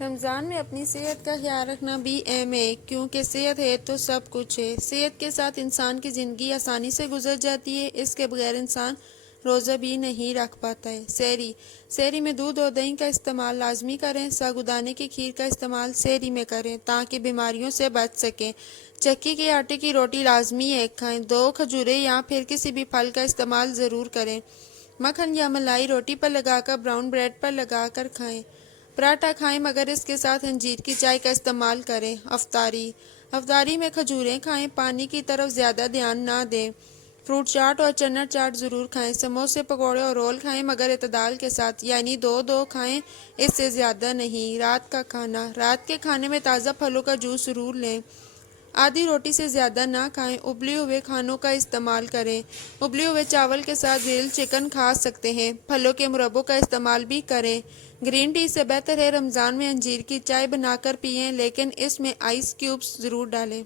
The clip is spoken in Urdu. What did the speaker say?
رمضان میں اپنی صحت کا خیال رکھنا بھی اہم ہے، کیونکہ صحت ہے تو سب کچھ ہے۔ صحت کے ساتھ انسان کی زندگی آسانی سے گزر جاتی ہے، اس کے بغیر انسان روزہ بھی نہیں رکھ پاتا ہے۔ سحری میں دودھ اور دہی کا استعمال لازمی کریں۔ ساگودانے کی کھیر کا استعمال سحری میں کریں تاکہ بیماریوں سے بچ سکیں۔ چکی کے آٹے کی روٹی لازمی ہے کھائیں۔ 2 کھجوریں یا پھر کسی بھی پھل کا استعمال ضرور کریں۔ مکھن یا ملائی روٹی پر لگا کر براؤن بریڈ پر لگا کر کھائیں۔ پراٹھا کھائیں مگر اس کے ساتھ انجیر کی چائے کا استعمال کریں۔ افطاری میں کھجوریں کھائیں، پانی کی طرف زیادہ دھیان نہ دیں۔ فروٹ چاٹ اور چنا چاٹ ضرور کھائیں۔ سموسے، پکوڑے اور رول کھائیں مگر اعتدال کے ساتھ، یعنی 2 کھائیں، اس سے زیادہ نہیں۔ رات کا کھانا، رات کے کھانے میں تازہ پھلوں کا جوس ضرور لیں۔ آدھی روٹی سے زیادہ نہ کھائیں۔ ابلے ہوئے کھانوں کا استعمال کریں۔ ابلے ہوئے چاول کے ساتھ گرل چکن کھا سکتے ہیں۔ پھلوں کے مربوں کا استعمال بھی کریں۔ گرین ٹی سے بہتر ہے رمضان میں انجیر کی چائے بنا کر پئیں، لیکن اس میں آئس کیوبز ضرور ڈالیں۔